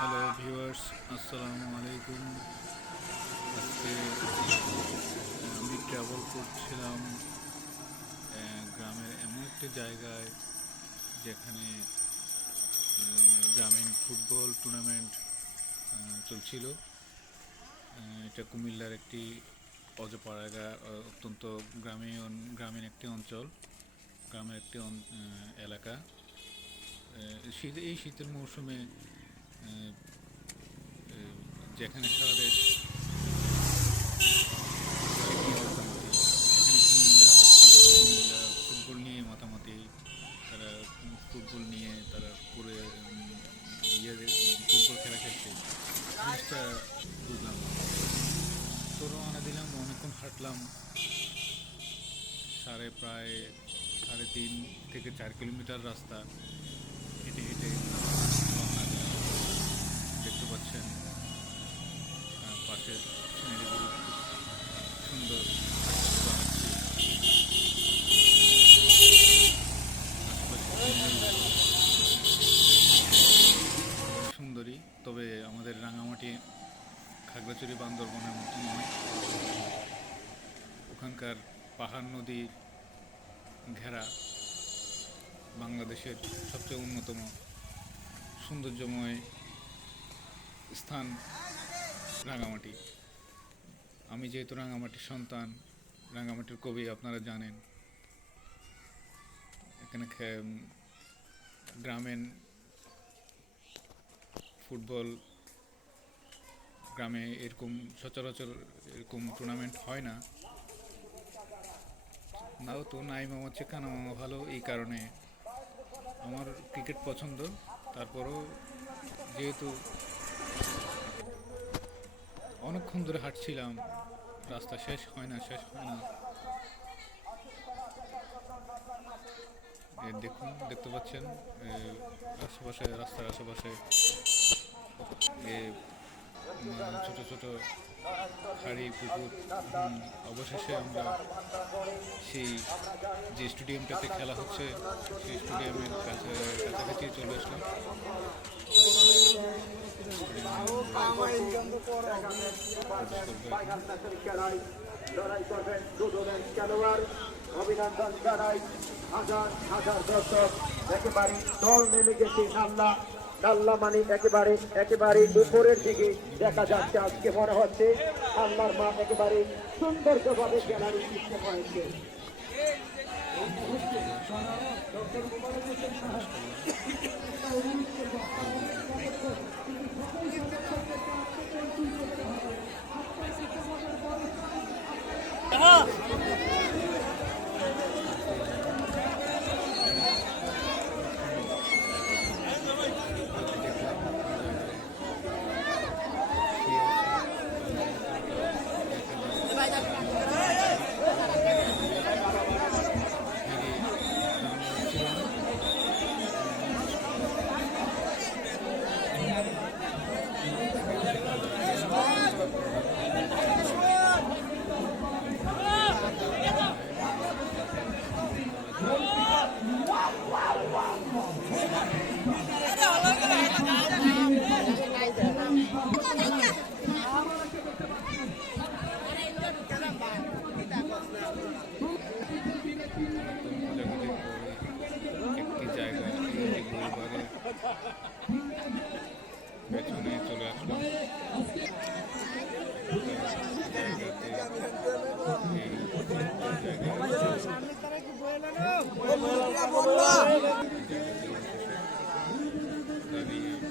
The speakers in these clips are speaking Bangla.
হ্যালো ভিউয়ার্স, আসসালামু আলাইকুম। আজকে আমি ট্রাভেল করছিলাম গ্রামের এমন একটি জায়গায় যেখানে গ্রামীণ ফুটবল টুর্নামেন্ট চলছিল। এটা কুমিল্লার একটি অজপাড়াগা অত্যন্ত গ্রামীণ গ্রামীণ একটি অঞ্চল, গ্রামের একটি এলাকা। শীত, এই শীতের মৌসুমে যেখানে সারা দেশ ফুটবল নিয়ে মাতামাতি, তারা ফুটবল নিয়ে তারা পুরো ইয়ে ফুটবল খেলা খেলছে। জিনিসটা বুঝলাম তো রওনা দিলাম, অনেকক্ষণ হাঁটলাম। সাড়ে প্রায় সাড়ে তিন থেকে চার কিলোমিটার রাস্তা। হেঁটে হেঁটে দেখতে পাচ্ছেন খুব সুন্দর সুন্দরী, তবে আমাদের রাঙামাটি খাগড়াছড়ি বান্দরবনের মতো নয়। ওখানকার পাহাড় নদী ঘেরা বাংলাদেশের সবচেয়ে অন্যতম সৌন্দর্যময় স্থান রাঙামাটি। আমি যেহেতু রাঙামাটির সন্তান, রাঙামাটির কবি আপনারা জানেন। এখানে গ্রামীণ ফুটবল গ্রামে এরকম সচরাচর এরকম টুর্নামেন্ট হয় না। নাও তো নাই মামা চেকানো মামা ভালো, এই কারণে আমার ক্রিকেট পছন্দ। তারপরও যেহেতু অনেকক্ষণ ধরে হাঁটছিলাম। রাস্তা শেষ হয় না, শেষ হয় না। দেখুন, দেখতে পাচ্ছেন আশেপাশে, রাস্তার আশেপাশে ছোট ছোট খাড়ি পুকুর অবশেষে আমরা সেই যে স্টেডিয়ামটাতে খেলা হচ্ছে, সেই স্টেডিয়ামের কাছে কাছাকাছি চলে আসলাম। অভিনন্দন জানাই হাজার হাজার দর্শক, একেবারে দল নেমে গেছে নাল্লা নাল্লা মানে একেবারে একেবারে দুপুরের দিকে দেখা যাচ্ছে আজকে মনে হচ্ছে আল্লাহর মা একেবারে সৌন্দর্যভাবে গ্যালারি সৃষ্টি হয়েছে একটি জায়গা এই যে গুরুবারের পেছনে চলে আসলাম জায়গাতে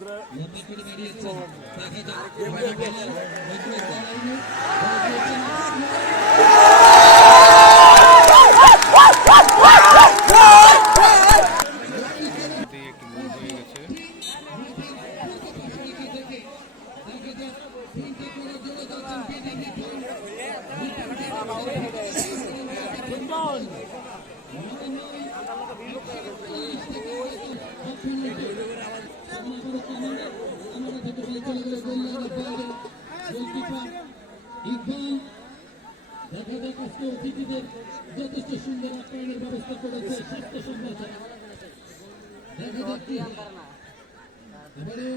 Yeah. অতিথিদের যথেষ্ট সুন্দর আপ্যায়নের ব্যবস্থা করেছে স্বাস্থ্য সংগঠন দেখা যাক কি এবারে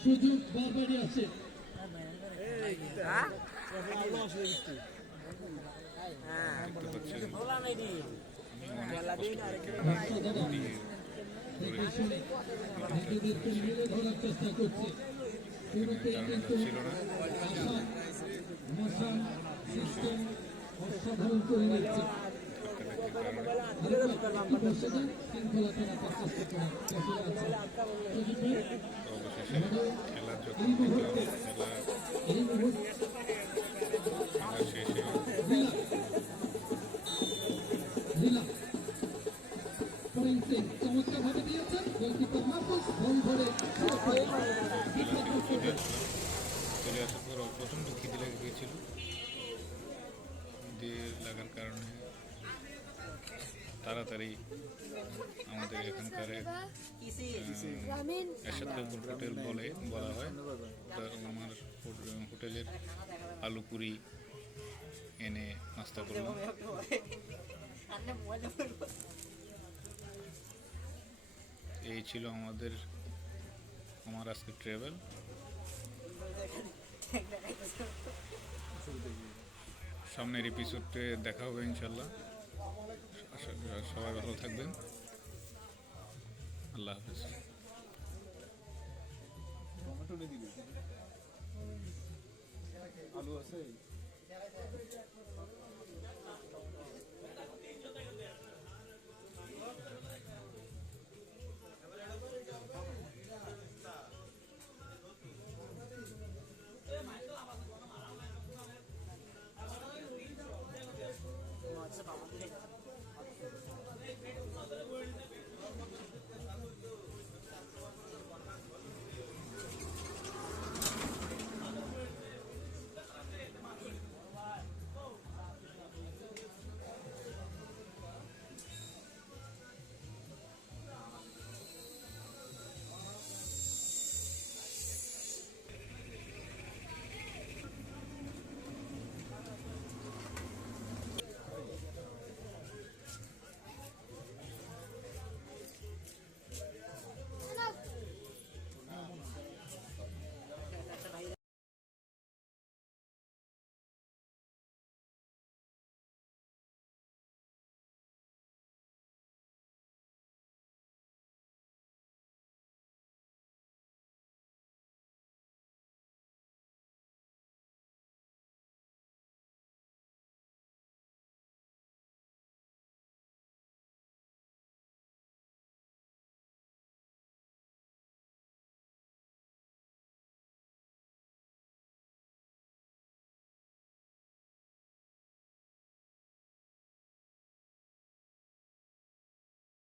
সুযোগ বারবারই আছে নিজেদেরকে মেলে ধরার চেষ্টা করছে শুরুতে কিন্তু মশান সিস্টেম অসাধারণ করে নিচ্ছে লাগার কারণে তাড়াতাড়ি আমাদের এখানকার হোটেল বলে বলা হয়। আমার হোট- হোটেলের আলু পুরি এনে নাস্তা করলাম। এই ছিল আমাদের, আমার আজকে ট্রেভেল সামনের এপিসোডে দেখা হবে ইনশাল্লাহ সবাই ভালো থাকবেন। আল্লাহ হাফিজ। আলু আছে?